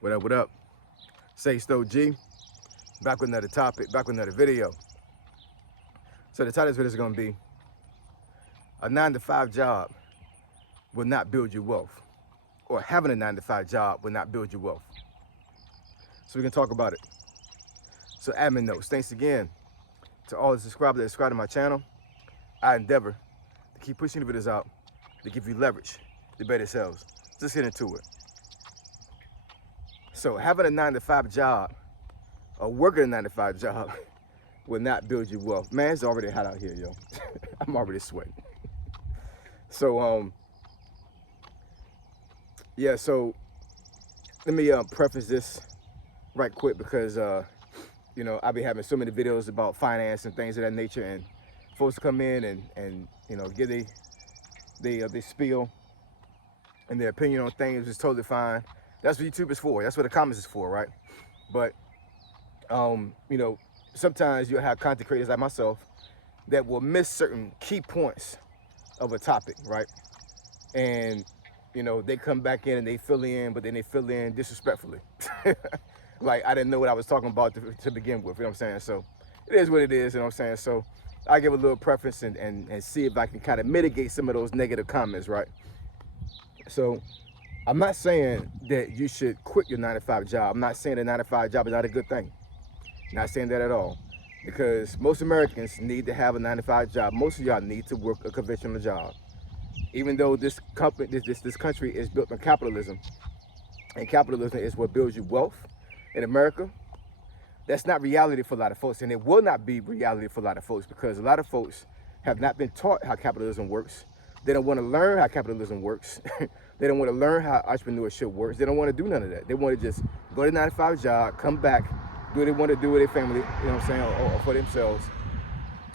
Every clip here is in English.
What up, what up? Say Stow G, back with another topic, back with another video. So the title of this video is gonna be, a 9-to-5 job will not build you wealth. Or having a 9-to-5 job will not build you wealth. So we can talk about it. So admin notes, thanks again to all the subscribers that subscribe to my channel. I endeavor to keep pushing the videos out to give you leverage to better sales. Let's get into it. So having a 9-to-5 job or working a 9-to-5 job will not build you wealth. Man, it's already hot out here, yo. I'm already sweating. So, yeah, so let me preface this right quick because, you know, I've been having so many videos about finance and things of that nature, and folks come in and you know, give they spiel and their opinion on things is totally fine. That's what YouTube is for. That's what the comments is for, right? But, you know, sometimes you'll have content creators like myself that will miss certain key points of a topic, right? And, you know, they come back in and they fill in, but then they fill in disrespectfully. Like, I didn't know what I was talking about to begin with, you know what I'm saying? So it is what it is, you know what I'm saying? So I give a little preference and see if I can kind of mitigate some of those negative comments, right? So I'm not saying that you should quit your 9-to-5 job. I'm not saying a 9-to-5 job is not a good thing. Not saying that at all. Because most Americans need to have a 9-to-5 job. Most of y'all need to work a conventional job. Even though this country is built on capitalism, and capitalism is what builds you wealth in America, that's not reality for a lot of folks. And it will not be reality for a lot of folks because a lot of folks have not been taught how capitalism works. They don't want to learn how capitalism works. They don't want to learn how entrepreneurship works. They don't want to do none of that. They want to just go to a 9-to-5 job, come back, do what they want to do with their family, you know what I'm saying, or for themselves,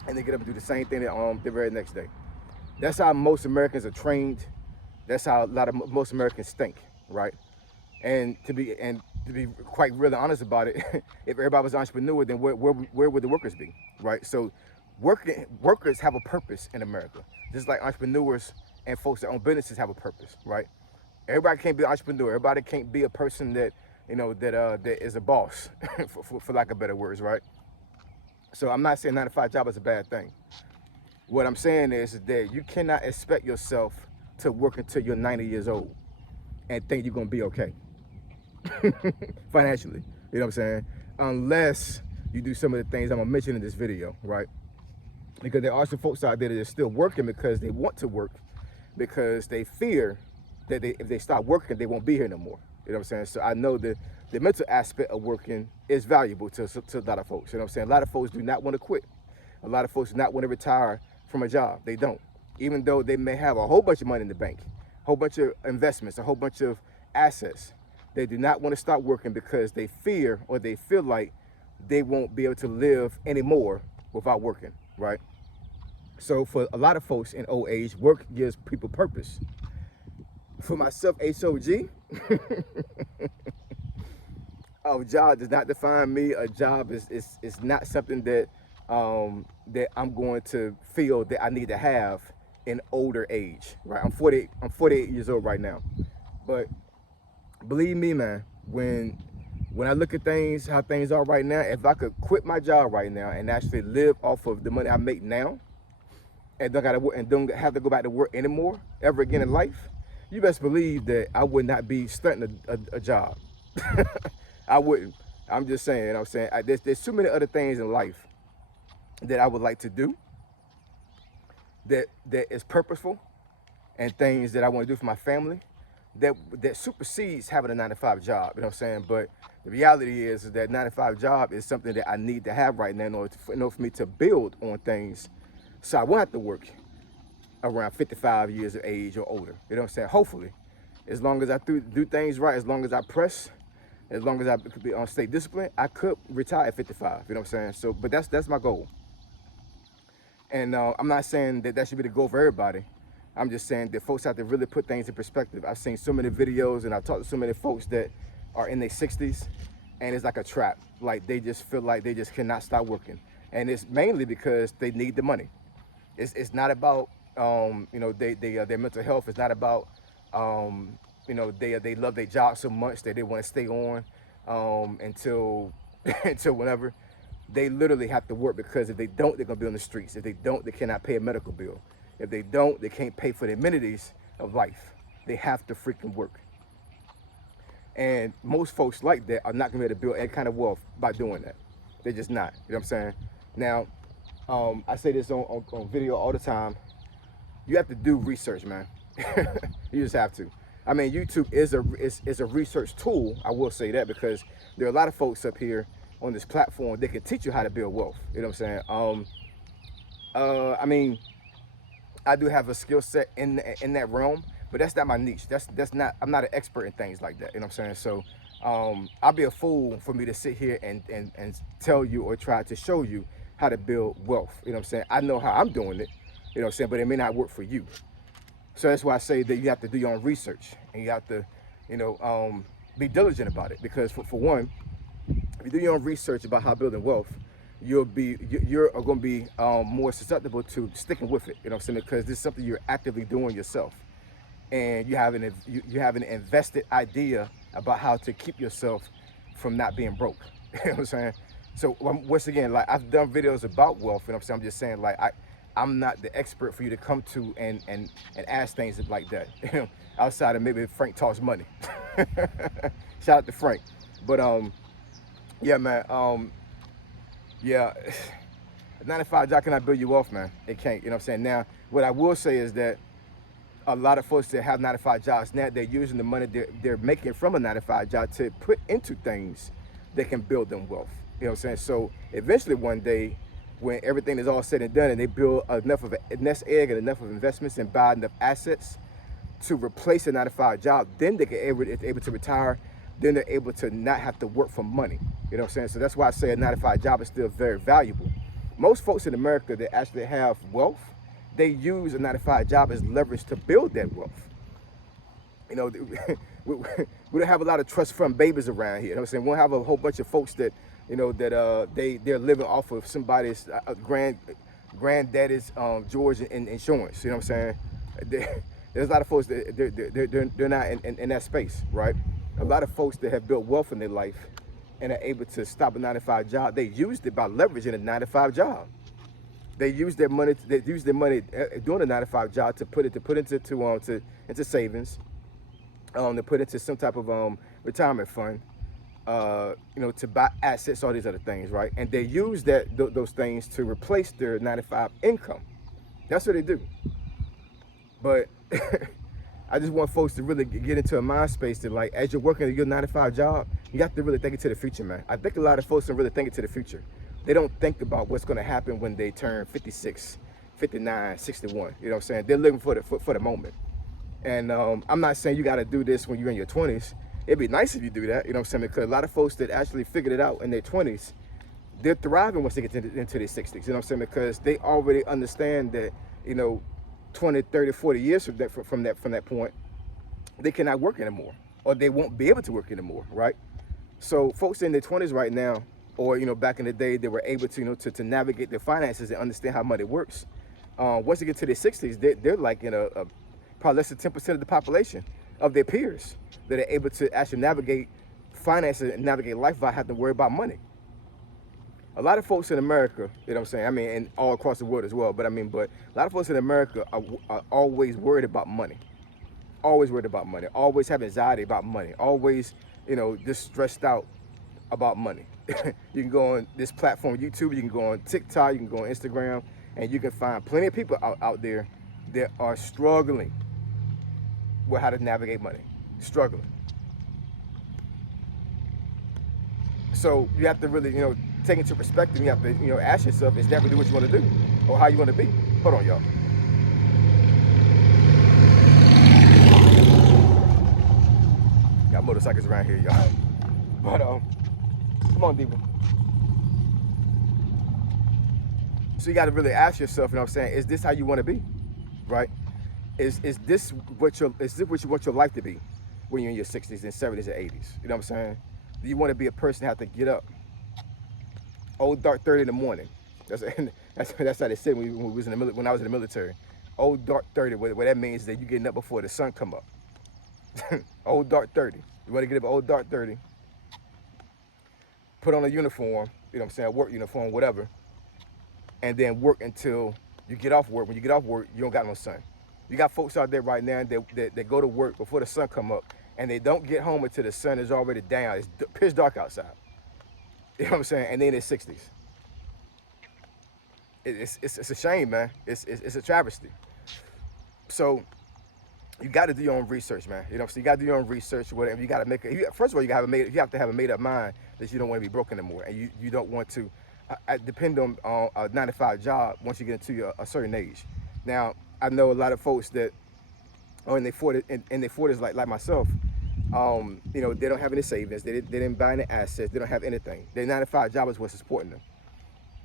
and they get up and do the same thing the very next day. That's how most Americans are trained. That's how a lot of most Americans think, right? And to be quite really honest about it, if everybody was an entrepreneur, then where would the workers be, right? So workers have a purpose in America, just like entrepreneurs and folks that own businesses have a purpose, right? Everybody can't be an entrepreneur. Everybody can't be a person that, you know, that is a boss, for lack of better words, right? So I'm not saying 9-to-5 job is a bad thing. What I'm saying is that you cannot expect yourself to work until you're 90 years old and think you're gonna be okay financially. You know what I'm saying? Unless you do some of the things I'm gonna mention in this video, right? Because there are some folks out there that are still working because they want to work, because they fear that if they start working, they won't be here no more. You know what I'm saying? So I know that the mental aspect of working is valuable to a lot of folks. You know what I'm saying? A lot of folks do not want to quit. A lot of folks do not want to retire from a job. They don't. Even though they may have a whole bunch of money in the bank, a whole bunch of investments, a whole bunch of assets, they do not want to start working because they fear or they feel like they won't be able to live anymore without working, right? So for a lot of folks in old age, work gives people purpose. For myself, HOG, a job does not define me. A job is not something that that I'm going to feel that I need to have in older age, right? I'm 48 years old right now. But believe me, man, when I look at things, how things are right now, if I could quit my job right now and actually live off of the money I make now, and don't gotta work and don't have to go back to work anymore ever again in life, you best believe that I would not be stunting a job. I wouldn't. I'm just saying, you know what I'm saying? There's too many other things in life that I would like to do that is purposeful, and things that I want to do for my family that supersedes having a 9-to-5 job, you know what I'm saying? But the reality is that 9-to-5 job is something that I need to have right now in order for me to build on things, so I won't have to work around 55 years of age or older, you know what I'm saying? Hopefully, as long as I do things right, as long as I press, as long as I could be on stay disciplined, I could retire at 55, you know what I'm saying? So, but that's my goal. And I'm not saying that should be the goal for everybody. I'm just saying that folks have to really put things in perspective. I've seen so many videos and I've talked to so many folks that are in their 60s, and it's like a trap. Like they just feel like they just cannot stop working. And it's mainly because they need the money. It's not about, you know, their mental health. It's not about they love their job so much that they want to stay on until until whenever. They literally have to work, because if they don't, they're gonna be on the streets. If they don't, they cannot pay a medical bill. If they don't, they can't pay for the amenities of life. They have to freaking work. And most folks like that are not gonna be able to build any kind of wealth by doing that. They're just not. You know what I'm saying? Now, I say this on video all the time. You have to do research, man. You just have to. I mean, YouTube is a research tool. I will say that, because there are a lot of folks up here on this platform that can teach you how to build wealth. You know what I'm saying? I mean, I do have a skill set in that realm, but that's not my niche. That's not. I'm not an expert in things like that. You know what I'm saying? So, I'll be a fool for me to sit here and tell you or try to show you how to build wealth. You know what I'm saying? I know how I'm doing it. You know what I'm saying? But it may not work for you. So that's why I say that you have to do your own research, and you have to, be diligent about it. Because for one, if you do your own research about how building wealth, you're going to be more susceptible to sticking with it. You know what I'm saying? Because this is something you're actively doing yourself, and you have an invested idea about how to keep yourself from not being broke. You know what I'm saying? So once again, like, I've done videos about wealth. You know what I'm saying? I'm just saying, like, I'm not the expert for you to come to and ask things like that. Outside of maybe Frank Talks Money. Shout out to Frank. But yeah, man. Yeah, a 9-to-5 job cannot build you wealth, man. It can't. You know what I'm saying? Now, what I will say is that a lot of folks that have 9-to-5 jobs now, they're using the money they're making from a 9-to-5 job to put into things that can build them wealth. You know what I'm saying? So eventually one day, when everything is all said and done, and they build enough of a nest egg and enough of investments and buy enough assets to replace a 9-to-5 job, then they're able to retire. Then they're able to not have to work for money. You know what I'm saying? So that's why I say a 9-to-5 job is still very valuable. Most folks in America that actually have wealth, they use a 9-to-5 job as leverage to build that wealth. We don't have a lot of trust fund babies around here. You know what I'm saying? We don't have a whole bunch of folks that, they're living off of somebody's granddaddy's George and insurance. You know what I'm saying? There's a lot of folks that they're not in that space, right? A lot of folks that have built wealth in their life and are able to stop a 9-to-5 job, they used it by leveraging a 9-to-5 job. They use their money. They use their money doing a 9-to-5 job to put into savings, to put into some type of retirement fund, to buy assets, all these other things, right? And they use those things to replace their 9-to-5 income. That's what they do. But I just want folks to really get into a mind space that, like, as you're working your 9-to-5 job, you have to really think into the future, man. I think a lot of folks don't really think into the future. They don't think about what's going to happen when they turn 56, 59, 61. You know what I'm saying? They're living for the moment. And I'm not saying you got to do this when you're in your 20s. It'd be nice if you do that, you know what I'm saying? Because a lot of folks that actually figured it out in their 20s, they're thriving once they get into their 60s, you know what I'm saying? Because they already understand that, 20, 30, 40 years from that point, they cannot work anymore, or they won't be able to work anymore, right? So folks in their 20s right now, or back in the day, they were able to to navigate their finances and understand how money works. Once they get to their 60s, they're like probably less than 10% of the population of their peers that are able to actually navigate finances and navigate life without having to worry about money. A lot of folks in America, you know what I'm saying? I mean, and all across the world as well. But a lot of folks in America are always worried about money. Always worried about money. Always have anxiety about money. Always, just stressed out about money. You can go on this platform, YouTube. You can go on TikTok. You can go on Instagram, and you can find plenty of people out there that are struggling with how to navigate money. Struggling. So you have to really, take into perspective. You have to, ask yourself, is that really what you want to do, or how you want to be? Hold on, y'all. Got motorcycles around here, y'all. But come on, Diva. So you got to really ask yourself, you know what I'm saying? Is this how you want to be, right? Is this what you want your life to be when you're in your 60s and 70s and 80s? You know what I'm saying? Do you want to be a person that have to get up old dark 30 in the morning? That's how they said when I was in the military. Old dark 30, what that means is that you're getting up before the sun come up. Old dark 30. You want to get up old dark 30, put on a uniform, you know what I'm saying, work uniform, whatever, and then work until you get off work. When you get off work, you don't got no sun. You got folks out there right now that go to work before the sun come up, and they don't get home until the sun is already down. It's pitch dark outside. You know what I'm saying? And then it's 60s. It's a shame, man. It's a travesty. So you got to do your own research, man. You know, so you got to do your own research, whatever. You got to make it. First of all, you have to have a made up mind that you don't want to be broke anymore, and you don't want to depend on a 9 to 5 job once you get into a certain age. Now, I know a lot of folks that are in their 40s, like myself. You know, they don't have any savings. They didn't buy any assets. They don't have anything. Their 9 to 5 job is what's supporting them.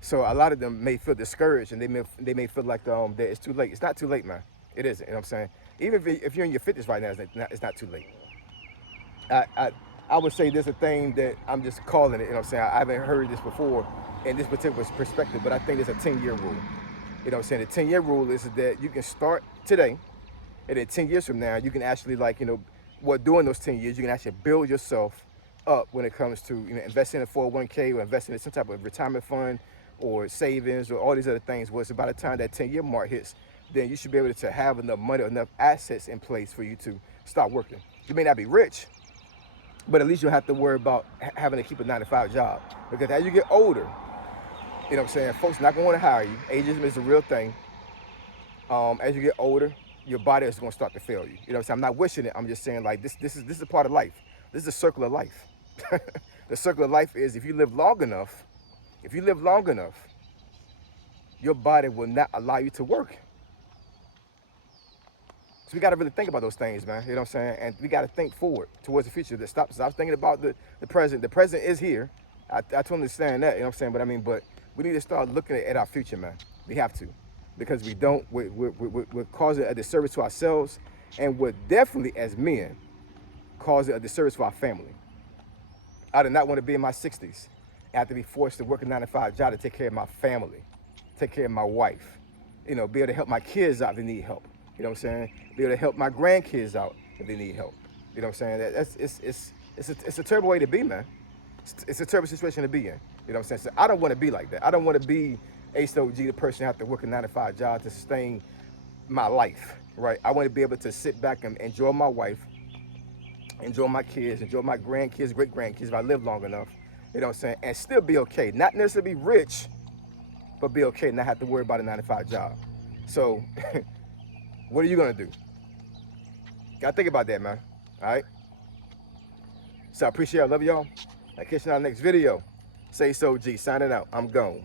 So a lot of them may feel discouraged, and they may feel like that it's too late. It's not too late, man. It isn't. You know what I'm saying? Even if you're in your 50s right now, it's not too late. I would say there's a thing that I'm just calling it. You know what I'm saying? I haven't heard this before in this particular perspective, but I think there's a 10-year rule. You know what I'm saying? The 10-year rule is that you can start today, and then 10 years from now, you can actually, like, you know, during those 10 years, you can actually build yourself up when it comes to, you know, investing in a 401k or investing in some type of retirement fund or savings or all these other things. Where it's by the time that 10-year mark hits, then you should be able to have enough money, enough assets in place for you to start working. You may not be rich, but at least you'll have to worry about having to keep a 9 to 5 job. Because as you get older, you know what I'm saying, folks not going to want to hire you. Ageism is a real thing. As you get older, your body is going to start to fail you. You know what I'm saying? I'm not wishing it. I'm just saying, like, this is a part of life. This is a circle of life. The circle of life is if you live long enough, your body will not allow you to work. So we got to really think about those things, man. You know what I'm saying? And we got to think forward towards the future. Stop thinking about the present. The present is here. I totally understand that. You know what I'm saying? But we need to start looking at our future, man. We have to. Because we don't, we're causing a disservice to ourselves, and we're definitely, as men, causing a disservice to our family. I do not want to be in my 60s and have to be forced to work a 9 to 5 job to take care of my family, take care of my wife, you know, be able to help my kids out if they need help. You know what I'm saying? Be able to help my grandkids out if they need help. You know what I'm saying? It's a terrible way to be, man. It's a terrible situation to be in. You know what I'm saying? So I don't want to be like that. I don't want to be HOG, the person who have to work a 9 to 5 job to sustain my life, right? I want to be able to sit back and enjoy my wife, enjoy my kids, enjoy my grandkids, great grandkids if I live long enough. You know what I'm saying? And still be okay. Not necessarily be rich, but be okay and not have to worry about a 9 to 5 job. So what are you gonna do? Gotta think about that, man. All right. So I appreciate it. I love y'all. I'll catch you on the next video. Say so, G. Signing out. I'm gone.